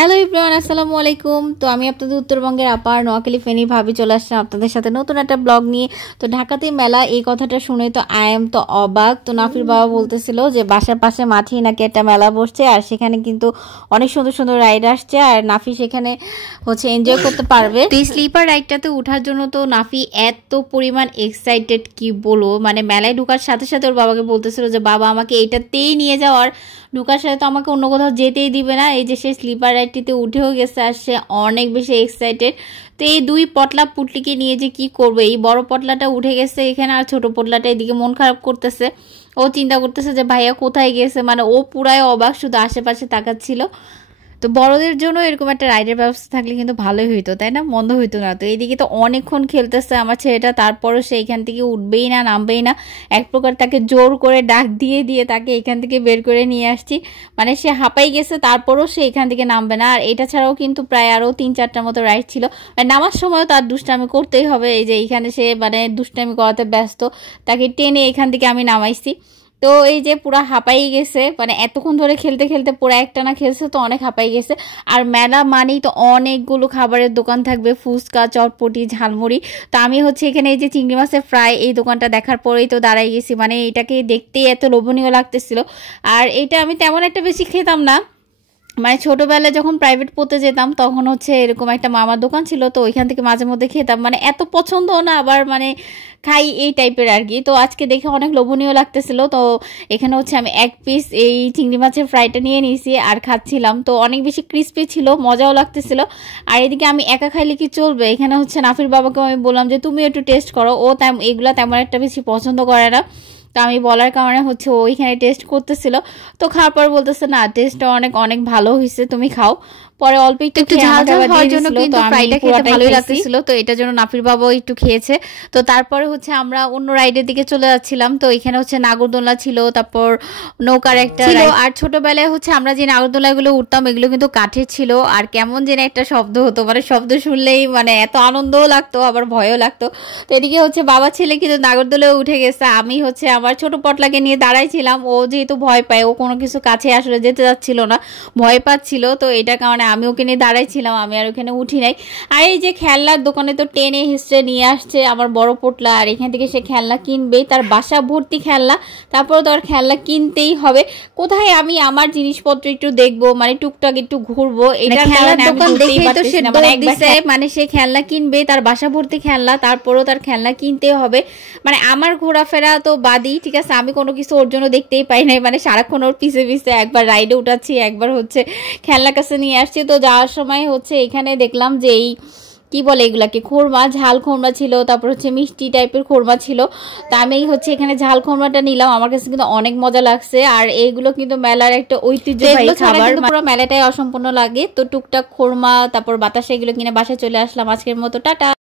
Hello everyone, আসসালামু আলাইকুম। তো আমি আপনাদের উত্তরবঙ্গের আপার নোয়াখালী ফেনী ভাবি চলে আসলাম আপনাদের সাথে নতুন একটা ব্লগ নিয়ে। তো ঢাকাতে মেলা, এই কথাটা শুনে তো আই এম তো অবাক। তো নাফির বাবা বলতেছিল যে বাসার পাশে মাঠেই নাকি একটা মেলা বসছে, আর সেখানে কিন্তু অনেক সুন্দর সুন্দর রাইড আসছে, আর নাফি সেখানে এনজয় করতে পারবে। তো এই স্লিপার রাইডটাতে ওঠার জন্য তো নাফি এত পরিমাণ এক্সাইটেড, কি বলবো। মেলায় ঢোকার সাথে সাথে ওর বাবাকে বলতেছিল যে বাবা আমাকে এইটাতেই নিয়ে যাও, আর ঢোকার সাথে তো আমাকে অন্য কোথাও যেতেই দিবে না। এই যে সে স্লিপার রাইডটিতে উঠেও গেছে, আর সে অনেক বেশি এক্সাইটেড। তো এই দুই পটলা পুটলিকে নিয়ে যে কি করবে, এই বড় পটলাটা উঠে গেছে এখানে, আর ছোট পটলাটা এদিকে মন খারাপ করতেছে। ও চিন্তা করতেছে যে ভাইয়া কোথায় গেছে, ও পুরাই অবাক, শুধু আশেপাশে তাকাচ্ছিল। তো বড়দের জন্য এরকম একটা রাইডের ব্যবস্থা থাকলে কিন্তু ভালোই হইতো, তাই না? মন্দ হইতো না। তো এইদিকে তো অনেকক্ষণ খেলতেছে আমার ছেলেটা, তারপরও সে এখান থেকে উঠবেই না, নামবেই না। এক প্রকার তাকে জোর করে ডাক দিয়ে দিয়ে তাকে এখান থেকে বের করে নিয়ে আসছি। সে হাঁপাই গেছে, তারপরও সে এখান থেকে নামবে না। আর এটা ছাড়াও কিন্তু প্রায় আরও 3-4টার মতো রাইড ছিল। নামার সময়ও তার দুষ্টামি করতেই হবে। এই যে এইখানে সে দুষ্টামি করাতে ব্যস্ত, তাকে টেনে এখান থেকে আমি নামাইছি। তো এই যে পুরা হাঁপাই গেছে, এতক্ষণ ধরে খেলতে খেলতে পুরা একটানা খেলছে, তো অনেক হাঁপাই গেছে। আর মেলা মানেই তো অনেকগুলো খাবারের দোকান থাকবে, ফুচকা, চটপটি, ঝালমুড়ি। তো আমি এখানে এই যে চিংড়ি মাছের ফ্রাই, এই দোকানটা দেখার পরেই তো দাঁড়াই গেছি। এটাকে দেখতেই এত লোভনীয় লাগতেছিল। আর এটা আমি তেমন একটা বেশি খেতাম না। ছোটবেলায় যখন প্রাইভেট পড়তে যেতাম তখন এরকম একটা মামার দোকান ছিল, তো ওইখান থেকে মাঝে মধ্যে খেতাম। এত পছন্দও না, আবার খাই এই টাইপের আর কি। তো আজকে দেখে অনেক লোভনীয় লাগতেছিল। তো এখানে আমি এক পিস এই চিংড়ি মাছের ফ্রাইটা নিয়ে নিয়েছি আর খাচ্ছিলাম। তো অনেক বেশি ক্রিস্পি ছিল, মজাও লাগতেছিল। আর এদিকে আমি একা খাইলে কি চলবে, এখানে নাফির বাবাকে আমি বললাম যে তুমি একটু টেস্ট করো। ও এগুলা তেমন একটা বেশি পছন্দ করে না। তো আমি বলার কারণে ও ওইখানে টেস্ট করতেছিল। তো খাওয়ার পর বলতেছে না, টেস্টটা অনেক অনেক ভালো হয়েছে, তুমি খাও। পরে অল্প একটু ঝাল ঝাল হওয়ার জন্য কিন্তু ফ্রাইটা খেতে ভালোই লাগতেছিল, তো এটার জন্য নাফির বাবাও একটু খেয়েছে। তো তারপরে আমরা অন্য রাইডের দিকে চলে যাচ্ছিলাম। তো এখানে নাগরদোলনা ছিল, তারপর নৌকার একটা ছিল। আর ছোটবেলায় আমরা যে নাগরদোলাগুলো উঠতাম এগুলো কিন্তু কাঠের ছিল, আর কেমন যেন একটা শব্দ হতো, শব্দ শুনলেই এত আনন্দও লাগতো আবার ভয়ও লাগতো। তো এদিকে বাবা ছেলে কিন্তু নাগরদোলায় উঠে গেছে। আমি আমার ছোট পটলাকে নিয়ে দাঁড়াইছিলাম। ও যেহেতু ভয় পায়, ও কোনো কিছু কাছে আসলে যেতে যাচ্ছিল না, ভয় পাচ্ছিল। তো এটার কারণে আমি ওকে নিয়ে দাঁড়াইছিলাম, আমি আর ওখানে উঠি নাই। আর এই যে খেলনার দোকানে তো টেনে হিস্ট্রে নিয়ে আসছে আমার বড় পটলা, আর এখান থেকে সে খেলনা কিনবেই, তার বাসা ভর্তি খেলনা। তারপরে তো আর খেলনা কিনতেই হবে। কোথায় আমি আমার জিনিসপত্র একটু দেখবো, টুকটাক একটু ঘুরবো, এটা খেলনার দোকান দেখেই তো সে সে খেলনা কিনবে, তার বাসা ভর্তি খেলনা, তারপরেও তার খেলনা কিনতেই হবে। আমার ঘোরাফেরা তো বাদই, ঠিক আছে, আমি কোনো কিছু ওর জন্য দেখতেই পাই নাই। সারাক্ষণ ওর পিছে পিছে একবার রাইডে উঠাচ্ছি, একবার খেলনা কাছে নিয়ে আসছি। তো যাওয়ার সময় এখানে দেখলাম যে এই কি বলে এগুলাকে, খোরমা, ঝাল খোরমা ছিল, তারপর মিষ্টি টাইপের খোরমা ছিল। তা আমি এখানে ঝাল খোরমাটা নিলাম, আমার কাছে কিন্তু অনেক মজা লাগছে। আর এইগুলো কিন্তু মেলার একটা ঐতিহ্যবাহী খাবার, পুরো মেলাটাই অসম্পূর্ণ লাগে। তো টুকটাক খোরমা, তারপর বাতাসা, এগুলো কিনে বাসায় চলে আসলাম। আজকের মতো টাটা।